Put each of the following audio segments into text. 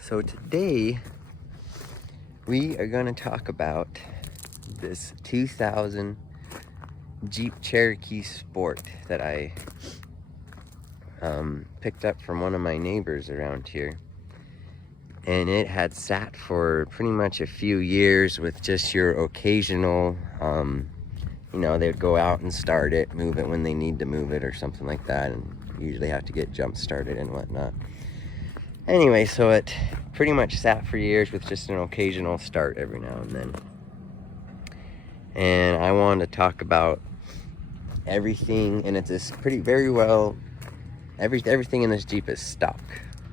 So today we are going to talk about this 2000 Jeep Cherokee Sport that I picked up from one of my neighbors around here. And it had sat for pretty much a few years with just your occasional, they'd go out and start it, move it when they need to move it or something like that, and usually have to get jump started and whatnot. Anyway, so it pretty much sat for years with just an occasional start every now and then. And I wanted to talk about everything, and it's this everything in this Jeep is stock,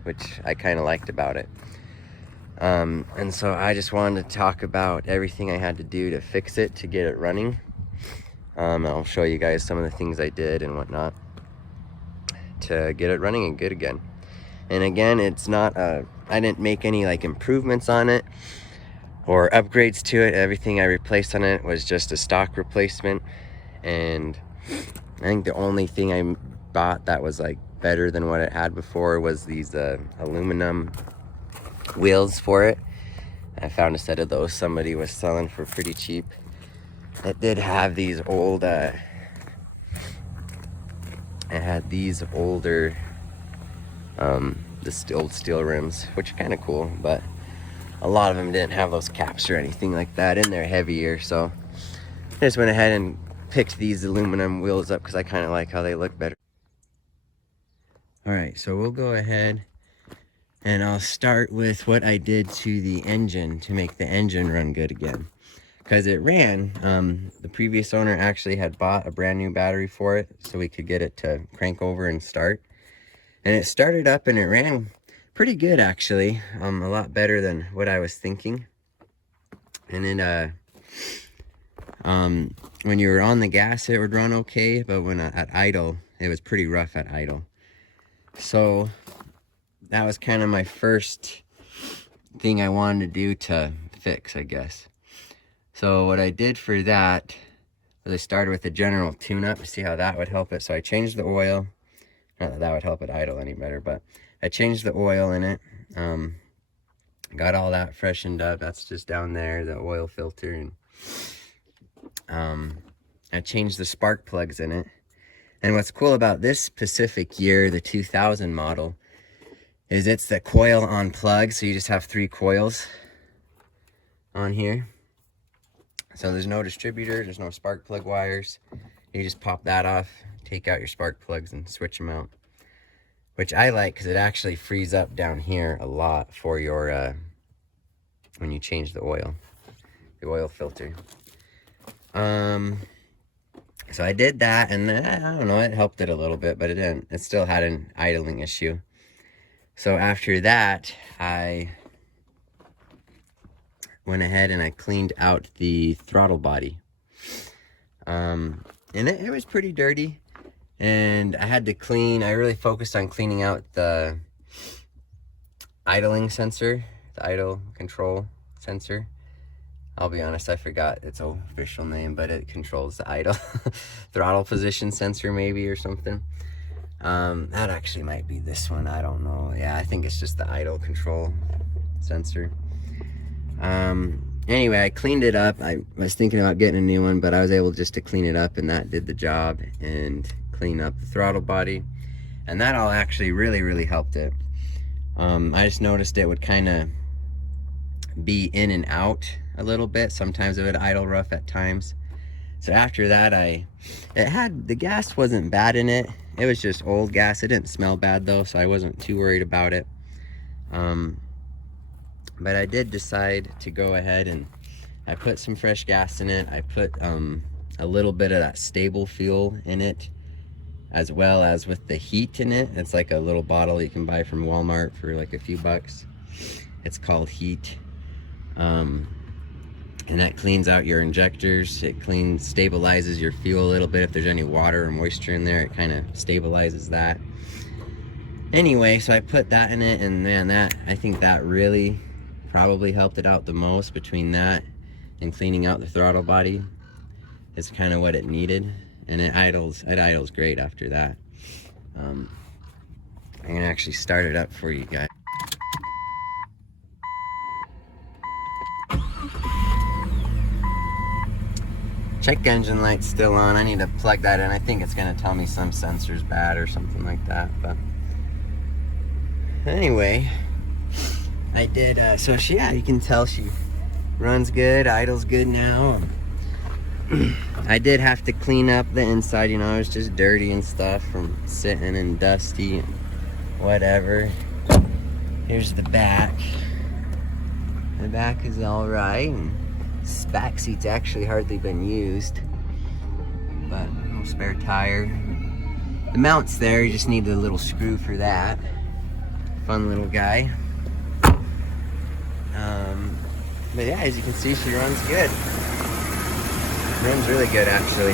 which I kind of liked about it. And so I just wanted to talk about everything I had to do to fix it, to get it running. I'll show you guys some of the things I did and whatnot to get it running and good again. And again, it's not I didn't make any like improvements on it or upgrades to it. Everything I replaced on it was just a stock replacement. And I think the only thing I bought that was like better than what it had before was these aluminum wheels for it. I found a set of those somebody was selling for pretty cheap. It did have these old it had these older the old steel rims, which are kind of cool, but a lot of them didn't have those caps or anything like that, and they're heavier. So I just went ahead and picked these aluminum wheels up because I kind of like how they look better. All right, so we'll go ahead and I'll start with what I did to the engine to make the engine run good again, because it ran. The previous owner actually had bought a brand new battery for it so we could get it to crank over and start. And it started up and it ran pretty good, actually. A lot better than what I was thinking. And then when you were on the gas, it would run okay, but when at idle, it was pretty rough at idle. So that was kind of my first thing I wanted to do to fix, I guess. So what I did for that was I started with a general tune-up to see how that would help it. So I changed the oil. Not that that would help it idle any better, but I changed the oil in it. Got all that freshened up. That's just down there, the oil filter. And I changed the spark plugs in it. And what's cool about this specific year, the 2000 model, is it's the coil on plug. So you just have 3 coils on here. So there's no distributor, there's no spark plug wires. You just pop that off, take out your spark plugs and switch them out, which I like because it actually frees up down here a lot for your when you change the oil filter. So I did that, and I don't know, it helped it a little bit, but it still had an idling issue. So after that, I went ahead and I cleaned out the throttle body. And it was pretty dirty, and I really focused on cleaning out the idling sensor, the idle control sensor. I'll be honest, I forgot its official name, but it controls the idle throttle position sensor maybe or something. That actually might be this one, I don't know. Yeah, I think it's just the idle control sensor. Anyway, I cleaned it up. I was thinking about getting a new one, but I was able just to clean it up, and that did the job, and clean up the throttle body. And that all actually really helped it. I just noticed it would kind of be in and out a little bit. Sometimes it would idle rough at times. So after that, the gas wasn't bad in it. It was just old gas. It didn't smell bad though, so I wasn't too worried about it. But I did decide to go ahead and I put some fresh gas in it. I put a little bit of that stable fuel in it, as well as with the heat in it. It's like a little bottle you can buy from Walmart for like a few bucks. It's called heat. And that cleans out your injectors. It stabilizes your fuel a little bit. If there's any water or moisture in there, it kind of stabilizes that. Anyway, so I put that in it, and man, I think that really probably helped it out the most. Between that and cleaning out the throttle body is kind of what it needed, and it idles great after that. I'm gonna actually start it up for you guys. Check engine light's still on. I need to plug that in. I think it's gonna tell me some sensor's bad or something like that. But anyway, I did. So she, yeah, you can tell she runs good, idles good now. I did have to clean up the inside. You know, it was just dirty and stuff from sitting and dusty and whatever. Here's the back. The back is all right. This back seat's actually hardly been used, but no spare tire. The mount's there, you just need a little screw for that. Fun little guy. But yeah, as you can see, she runs good. Runs really good, actually.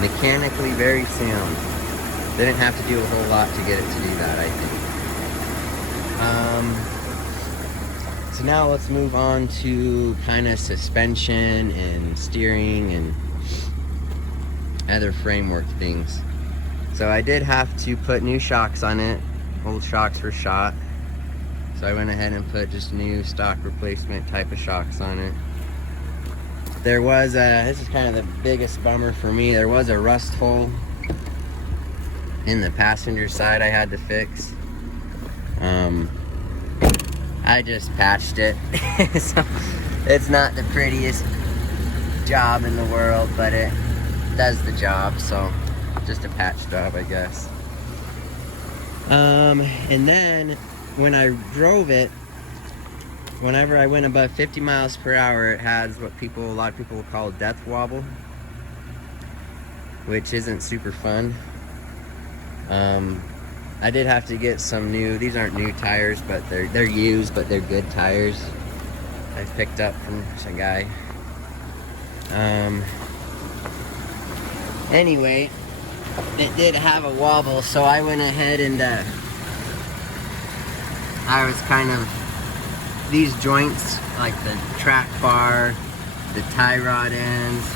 Mechanically very sound. Didn't have to do a whole lot to get it to do that, I think. So now let's move on to kind of suspension and steering and other framework things. So I did have to put new shocks on it. Old shocks were shot. So I went ahead and put just new stock replacement type of shocks on it. There was this is kind of the biggest bummer for me. There was a rust hole in the passenger side I had to fix. I just patched it. So it's not the prettiest job in the world, but it does the job. So just a patch job, I guess. And then when I drove it, whenever I went above 50 miles per hour, it has what a lot of people will call death wobble, which isn't super fun. I did have to get some new, these aren't new tires, but they're used, but they're good tires I picked up from some guy. Anyway, it did have a wobble, so I went ahead and I was kind of, these joints, like the track bar, the tie rod ends,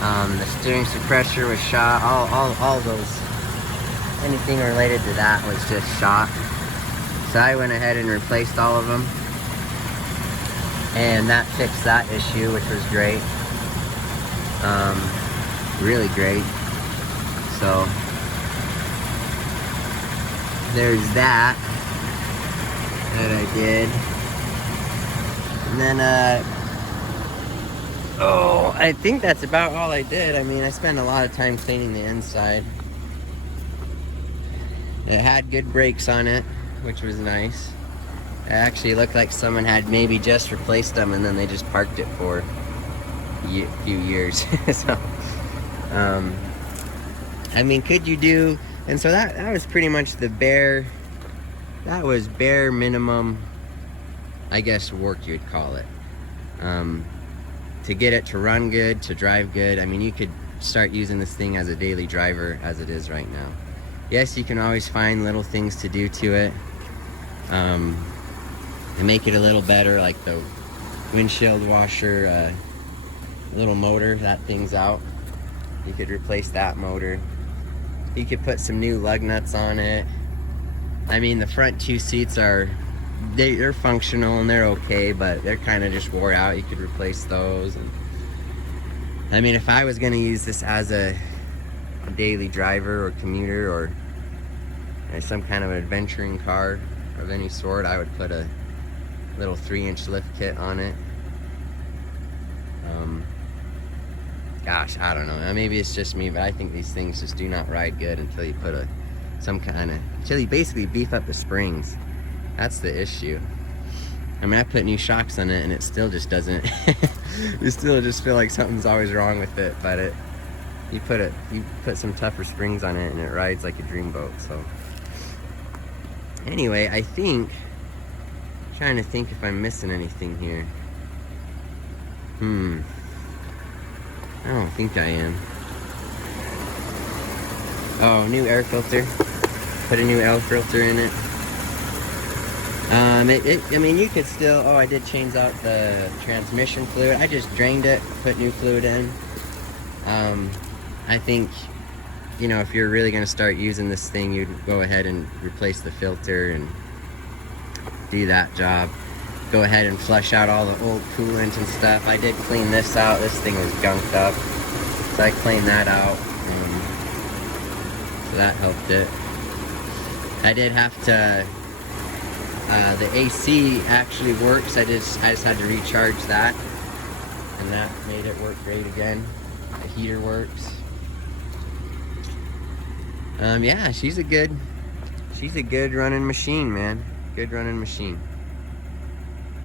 the steering suppressor was shot, all those, anything related to that was just shot. So I went ahead and replaced all of them, and that fixed that issue, which was great. Really great. So there's that I did. And then I think that's about all I did. I mean, I spent a lot of time cleaning the inside. It had good brakes on it, which was nice. It actually looked like someone had maybe just replaced them and then they just parked it for a few years. So I mean, could you do, and so that was pretty much the bare minimum, I guess, work you'd call it, to get it to run good, to drive good. I mean, you could start using this thing as a daily driver as it is right now. Yes, you can always find little things to do to it, and make it a little better, like the windshield washer, little motor, that thing's out. You could replace that motor. You could put some new lug nuts on it. I mean, the front two seats they're functional and they're okay, but they're kind of just wore out. You could replace those. And I mean, if I was going to use this as a daily driver or commuter or some kind of adventuring car of any sort, I would put a little 3-inch lift kit on it. Gosh, I don't know. Maybe it's just me, but I think these things just do not ride good until you put until you basically beef up the springs. That's the issue. I mean, I put new shocks on it and it still just doesn't, you still just feel like something's always wrong with it, but you put some tougher springs on it and it rides like a dreamboat. So anyway, I'm trying to think if I'm missing anything here. I don't think I am. Oh, new air filter. Put a new air filter in it. I mean, you could still, I did change out the transmission fluid. I just drained it, put new fluid in. I think, you know, if you're really going to start using this thing, you'd go ahead and replace the filter and do that job. go ahead and flush out all the old coolant and stuff. I did clean this out. This thing was gunked up, so I cleaned that out. So that helped it. I did have to, the AC actually works. I just had to recharge that, and that made it work great again. The heater works. Yeah, she's a good running machine, man. Good running machine.